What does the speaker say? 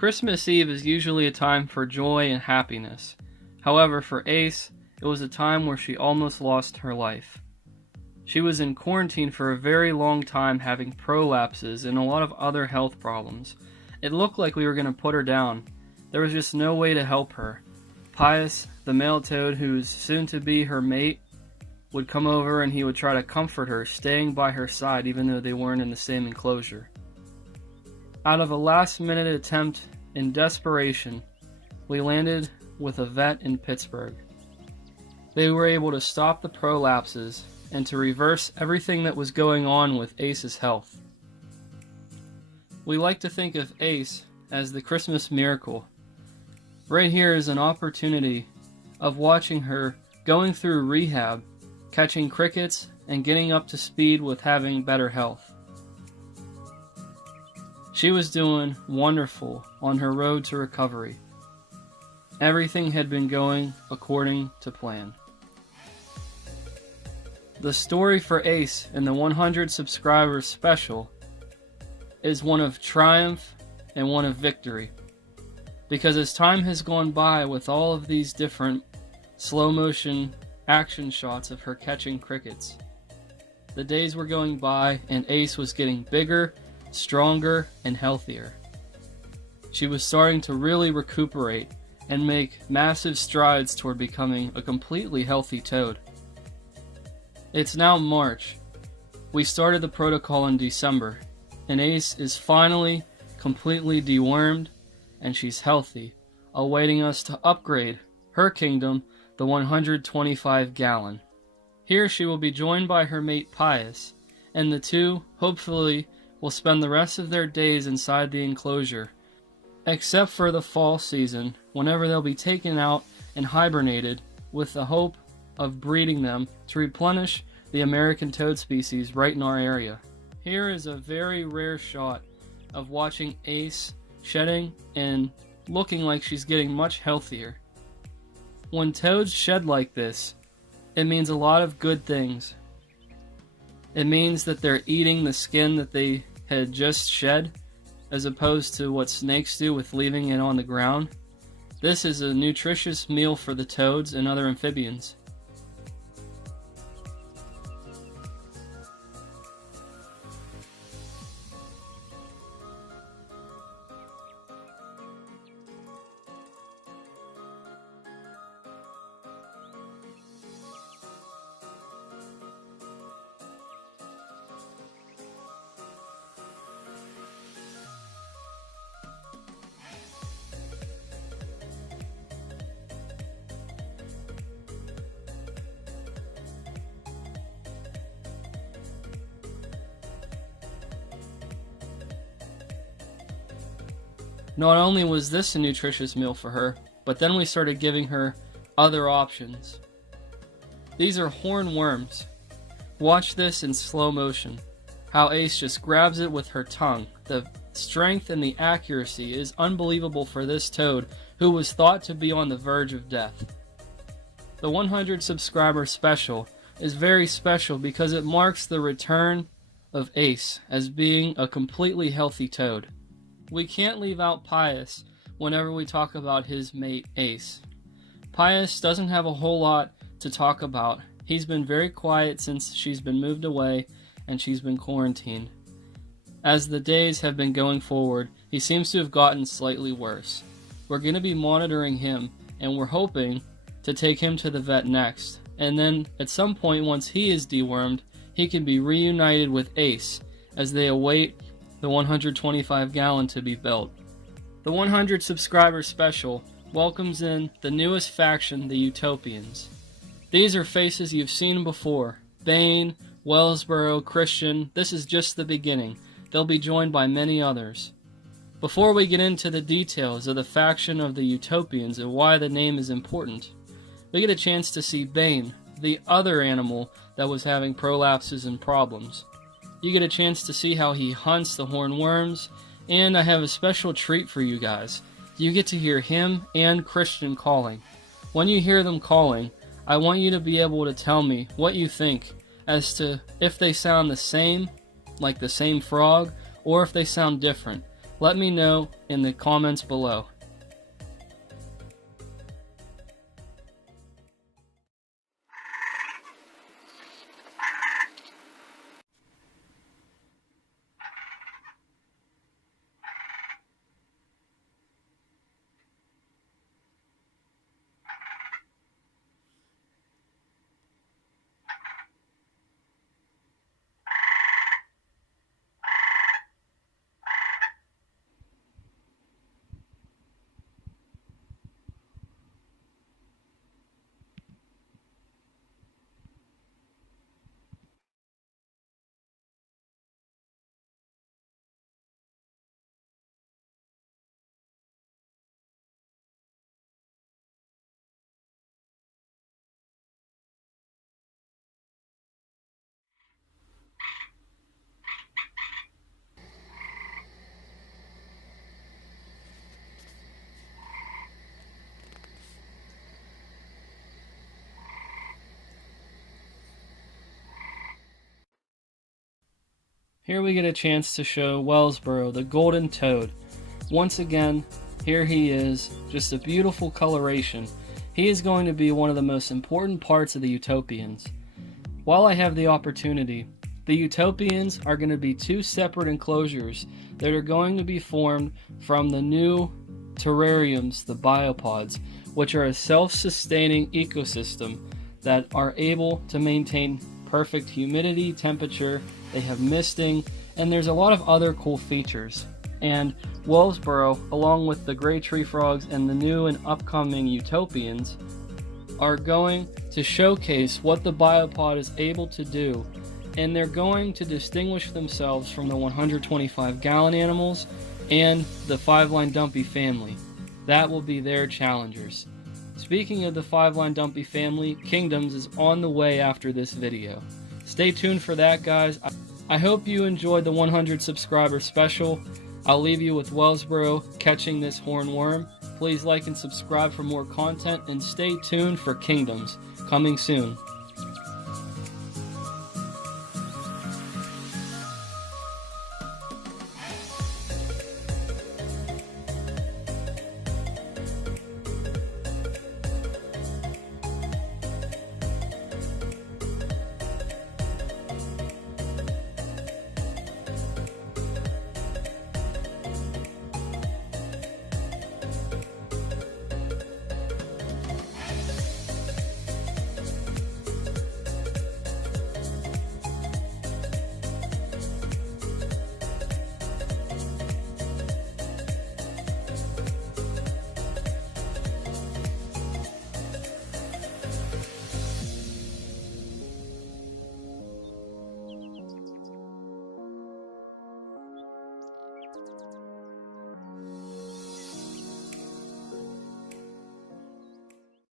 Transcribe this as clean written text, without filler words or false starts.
Christmas Eve is usually a time for joy and happiness. However, for Ace, it was a time where she almost lost her life. She was in quarantine for a very long time, having prolapses and a lot of other health problems. It looked like we were going to put her down. There was just no way to help her. Pius, the male toad who's soon to be her mate, would come over and he would try to comfort her, staying by her side even though they weren't in the same enclosure. Out of a last-minute attempt in desperation, we landed with a vet in Pittsburgh. They were able to stop the prolapses and to reverse everything that was going on with Ace's health. We like to think of Ace as the Christmas miracle. Right here is an opportunity of watching her going through rehab, catching crickets, and getting up to speed with having better health. She was doing wonderful on her road to recovery. Everything had been going according to plan. The story for Ace in the 100 subscribers special is one of triumph and one of victory. Because as time has gone by with all of these different slow motion action shots of her catching crickets, the days were going by and Ace was getting bigger, stronger, and healthier. She was starting to really recuperate and make massive strides toward becoming a completely healthy toad. It's now March. We started the protocol in December, and Ace is finally completely dewormed and she's healthy, awaiting us to upgrade her kingdom, the 125 gallon. Here she will be joined by her mate Pius, and the two, hopefully, will spend the rest of their days inside the enclosure, except for the fall season, whenever they'll be taken out and hibernated with the hope of breeding them to replenish the American toad species right in our area. Here is a very rare shot of watching Ace shedding and looking like she's getting much healthier. When toads shed like this, it means a lot of good things. It means that they're eating the skin that they had just shed, as opposed to what snakes do with leaving it on the ground. This is a nutritious meal for the toads and other amphibians. Not only was this a nutritious meal for her, but then we started giving her other options. These are hornworms. Watch this in slow motion. How Ace just grabs it with her tongue. The strength and the accuracy is unbelievable for this toad who was thought to be on the verge of death. The 100 subscriber special is very special because it marks the return of Ace as being a completely healthy toad. We can't leave out Pius whenever we talk about his mate Ace. Pius doesn't have a whole lot to talk about. He's been very quiet since she's been moved away and she's been quarantined. As the days have been going forward, he seems to have gotten slightly worse. We're going to be monitoring him, and we're hoping to take him to the vet next. And then at some point, once he is dewormed, he can be reunited with Ace as they await the 125 gallon to be built. The 100 subscriber special welcomes in the newest faction, the Utopians. These are faces you've seen before. Bane, Wellsboro, Christian. This is just the beginning. They'll be joined by many others. Before we get into the details of the faction of the Utopians and why the name is important, we get a chance to see Bane, the other animal that was having prolapses and problems. You get a chance to see how he hunts the hornworms, and I have a special treat for you guys. You get to hear him and Christian calling. When you hear them calling, I want you to be able to tell me what you think as to if they sound the same, like the same frog, or if they sound different. Let me know in the comments below. Here we get a chance to show Wellsboro, the golden toad. Once again, here he is, just a beautiful coloration. He is going to be one of the most important parts of the Utopians. While I have the opportunity, the Utopians are going to be two separate enclosures that are going to be formed from the new terrariums, the biopods, which are a self-sustaining ecosystem that are able to maintain perfect humidity, temperature, they have misting, and there's a lot of other cool features. And Wellsboro, along with the gray tree frogs and the new and upcoming Utopians, are going to showcase what the biopod is able to do, and they're going to distinguish themselves from the 125 gallon animals and the 5-line dumpy family. That will be their challengers. Speaking of the 5-line dumpy family, Kingdoms is on the way after this video. Stay tuned for that, guys. I hope you enjoyed the 100 subscriber special. I'll leave you with Wellsboro catching this hornworm. Please like and subscribe for more content, and stay tuned for Kingdoms coming soon.